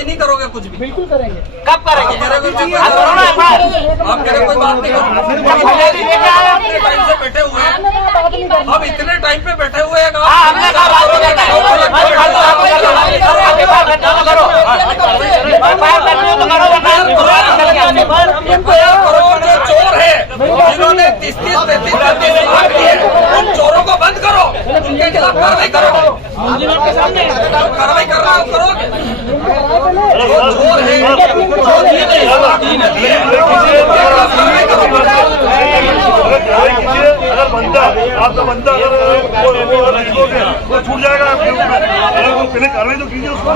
कार्रवाई नहीं करोगे कुछ भी? बिल्कुल करेंगे। कब करेंगे? आप कह रहे कोई बात नहीं करो। इतने टाइम से बैठे हुए हैं, हम इतने टाइम पे बैठे हुए हैं। चोर है जिन्होंने 30-30 लाख दिए, उन चोरों को बंद करो, उनके खिलाफ कार्रवाई करो। कार्रवाई कर रहा हो करोगे? चोर है, अगर बंदा आपका बंदा अगर वो छूट जाएगा आपके ऊपर, अगर वो पहले कार्रवाई तो कीजिए उसको।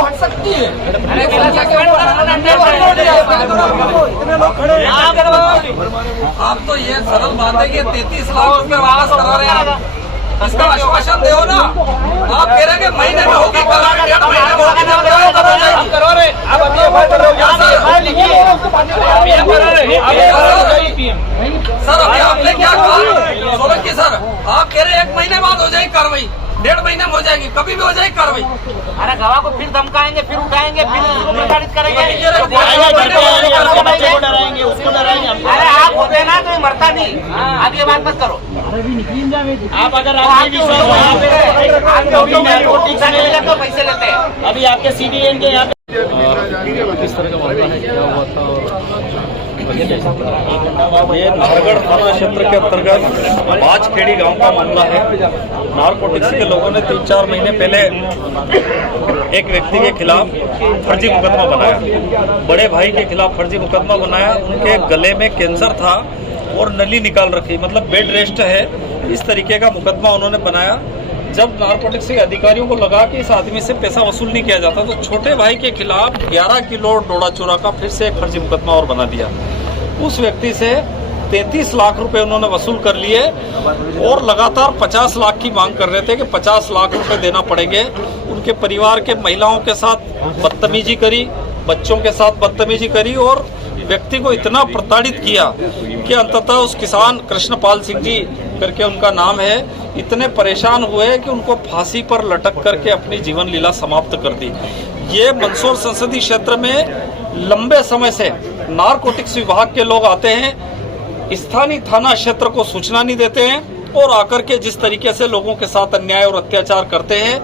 हट सकती है। आप तो ये सरल बात है कि 33 लाख रुपए वापस करा रहे हैं, इसका आश्वासन दो ना। आप कह रहे हैं कि महीने में होगी, 1.5 महीने में होगी, करो रहे आप अभी सर अभी आपने क्या कहा सोलंकी सर? आप कह रहे हैं 1 महीने बाद हो जाएगी कार्रवाई, 1.5 महीने में हो जाएगी, कभी भी हो जाएगी कार्रवाई। अरे गवाह को फिर धमकाएंगे, फिर उठाएंगे, फिर उसको प्रताड़ित करेंगे। उसको डराएंगे। अरे आप होते ना तो मरता नहीं। आप ये बात मत करो। आप अगर तो पैसे लेते हैं। अभी आपके CDN के यहाँ किस तरह का मामला है, क्या हुआ था? ये नारगढ़ थाना क्षेत्र के अंतर्गत बाजखेड़ी गांव का मामला है। नारकोटिक्स के लोगों ने 3-4 महीने पहले एक व्यक्ति के खिलाफ फर्जी मुकदमा बनाया, बड़े भाई के खिलाफ फर्जी मुकदमा बनाया। उनके गले में कैंसर था और नली निकाल रखी, मतलब बेड रेस्ट है, इस तरीके का मुकदमा उन्होंने बनाया। जब नारकोटिक्स के अधिकारियों को लगा कि इस आदमी से पैसा वसूल नहीं किया जाता, तो छोटे भाई के खिलाफ 11 किलो डोडा चूरा का फिर से एक फर्जी मुकदमा और बना दिया। उस व्यक्ति से 33 लाख रुपए उन्होंने वसूल कर लिए और लगातार 50 लाख की मांग कर रहे थे कि 50 लाख रुपए देना पड़ेंगे। उनके परिवार के महिलाओं के साथ बदतमीजी करी, बच्चों के साथ बदतमीजी करी और व्यक्ति को इतना प्रताड़ित किया कि अंततः उस किसान कृष्णपाल सिंह जी करके उनका नाम है, इतने परेशान हुए कि उनको फांसी पर लटक करके अपनी जीवन लीला समाप्त कर दी। ये मंदसौर संसदीय क्षेत्र में लंबे समय से नारकोटिक्स विभाग के लोग आते हैं, स्थानीय थाना क्षेत्र को सूचना नहीं देते हैं और आकर के जिस तरीके से लोगों के साथ अन्याय और अत्याचार करते हैं,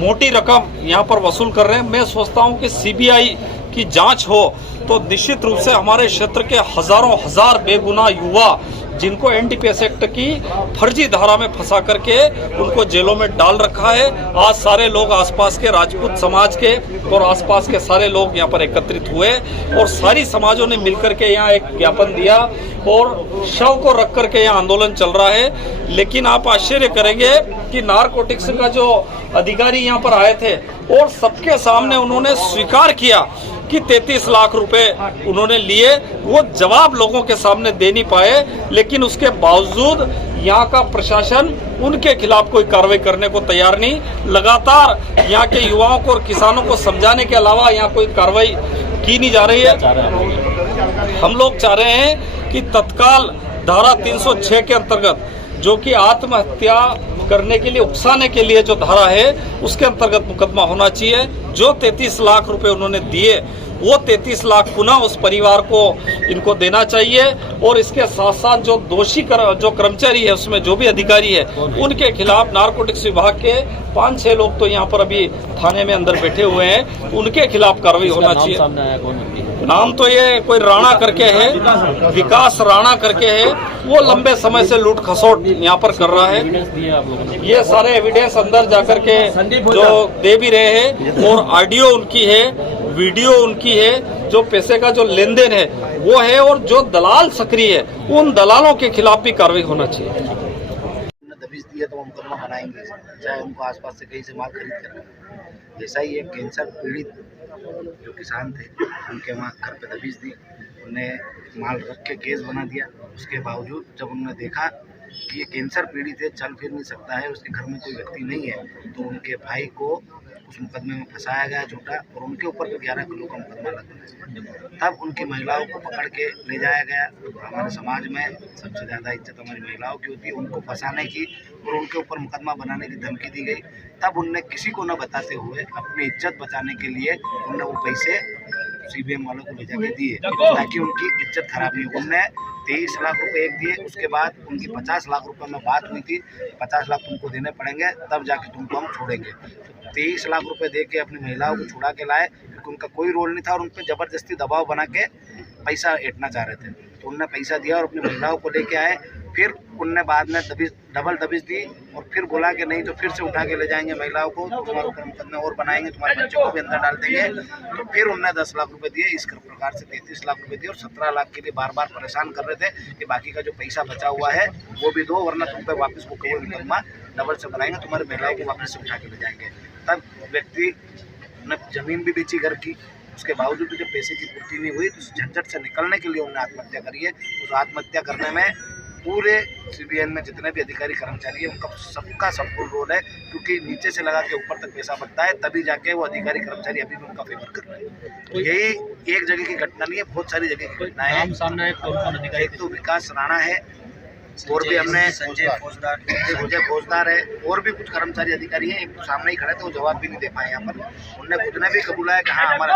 मोटी रकम यहाँ पर वसूल कर रहे हैं। मैं सोचता हूँ कि CBI की जांच हो तो निश्चित रूप से हमारे क्षेत्र के हजारों हजार बेगुनाह युवा जिनको NDPS एक्ट की फर्जी धारा में फंसा करके उनको जेलों में डाल रखा है, आज सारे लोग आसपास के राजपूत समाज के और आसपास के सारे लोग यहाँ पर एकत्रित हुए और सारी समाजों ने मिलकर के यहाँ एक ज्ञापन दिया और शव को रख करके यहाँ आंदोलन चल रहा है। लेकिन आप आश्चर्य करेंगे कि नारकोटिक्स का जो अधिकारी यहाँ पर आए थे और सबके सामने उन्होंने स्वीकार किया कि 33 लाख रुपए उन्होंने लिए, वो जवाब लोगों के सामने दे नहीं पाए। लेकिन उसके बावजूद यहाँ का प्रशासन उनके खिलाफ कोई कार्रवाई करने को तैयार नहीं। लगातार यहाँ के युवाओं को और किसानों को समझाने के अलावा यहाँ कोई कार्रवाई की नहीं जा रही है। हम लोग चाह रहे हैं कि तत्काल धारा 306 के अंतर्गत, जो कि आत्महत्या करने के लिए उकसाने के लिए जो धारा है, उसके अंतर्गत मुकदमा होना चाहिए। जो 33 लाख रुपए उन्होंने दिए वो 33 लाख पुनः उस परिवार को इनको देना चाहिए और इसके साथ साथ जो दोषी जो कर्मचारी है, उसमें जो भी अधिकारी है, उनके खिलाफ नारकोटिक्स विभाग के 5-6 लोग तो यहाँ पर अभी थाने में अंदर बैठे हुए हैं, उनके खिलाफ कार्रवाई होना चाहिए। नाम तो ये कोई राणा करके है, विकास राणा करके है, वो लंबे समय से लूट खसोट यहाँ पर कर रहा है। ये सारे एविडेंस अंदर जाकर के जो दे भी रहे हैं और ऑडियो उनकी है, वीडियो उनकी है, जो पैसे का जो लेन देन है वो है और जो दलाल सक्रिय है उन दलालों के खिलाफ भी कार्रवाई होना चाहिए। दबिश दिए तो मुकदमा बनाएंगे, चाहे उनको आसपास से कहीं से माल खरीद कर। जैसा ही एक कैंसर पीड़ित जो किसान थे उनके वहाँ घर पे दबिश दी, उन्हें माल रख के केस बना दिया। उसके बावजूद जब उन्होंने देखा कि ये कैंसर पीड़ित है, चल फिर नहीं सकता है, उसके घर में कोई व्यक्ति नहीं है, तो उनके भाई को उस मुकदमे में फंसाया गया झूठा, और उनके ऊपर भी 11 किलो का मुकदमा लग गया। तब उनकी महिलाओं को पकड़ के ले जाया गया। हमारे समाज में सबसे ज़्यादा इज्जत हमारी महिलाओं की होती है, उनको फंसाने की और उनके ऊपर मुकदमा बनाने की धमकी दी गई। तब उनने किसी को न बताते हुए अपनी इज्जत बचाने के लिए उनने वो पैसे CBM वालों को ले जाके दिए ताकि उनकी इज्जत खराब नहीं हो। उनने 23 लाख रुपए एक दिए, उसके बाद उनकी 50 लाख रुपए में बात हुई थी, 50 लाख तुमको देने पड़ेंगे तब जाके तुमको हम छोड़ेंगे। 23 लाख रुपए दे के अपनी महिलाओं को छुड़ा के लाए, क्योंकि उनका कोई रोल नहीं था और उन पर ज़बरदस्ती दबाव बना के पैसा ऐंठना चाह रहे थे। तो उनने पैसा दिया और अपनी महिलाओं को लेके आए। फिर उनने बाद में डबल दबिश दी और फिर बोला कि नहीं तो फिर से उठा के ले जाएंगे महिलाओं को, तो तुम्हारे ऊपर मुकदमे और बनाएंगे, तुम्हारे बच्चों को भी अंदर डाल देंगे। तो फिर उनने 10 लाख रुपए दिए, इस प्रकार से 33 लाख रुपए दिए और 17 लाख के लिए बार बार परेशान कर रहे थे कि बाकी का जो पैसा बचा हुआ है वो भी दो, वरना तुम पे वापस वो कोई मुकदमा डबल से बनाएंगे, तुम्हारी महिलाओं को वापस से उठा के ले जाएंगे। तब व्यक्ति ने जमीन भी बेची घर की, उसके बावजूद भी जब पैसे की पूर्ति नहीं हुई तो उस झंझट से निकलने के लिए उन्होंने आत्महत्या करी है। उस आत्महत्या करने में पूरे CBN में जितने भी अधिकारी कर्मचारी हैं उनका सबका संपूर्ण रोल है, क्योंकि नीचे से लगा के ऊपर तक पैसा बढ़ता है, तभी जाके वो अधिकारी कर्मचारी अभी भी उनका फेवर कर रहे हैं। यही एक जगह की घटना नहीं है, बहुत सारी जगह की घटना है। एक तो विकास राणा है और भी हमने संजय फौजदार है और भी कुछ कर्मचारी अधिकारी हैं, एक तो सामने ही खड़े थे, वो जवाब भी नहीं दे पाए यहाँ पर। उनने खुद ने भी कबूला है कि हाँ हमारा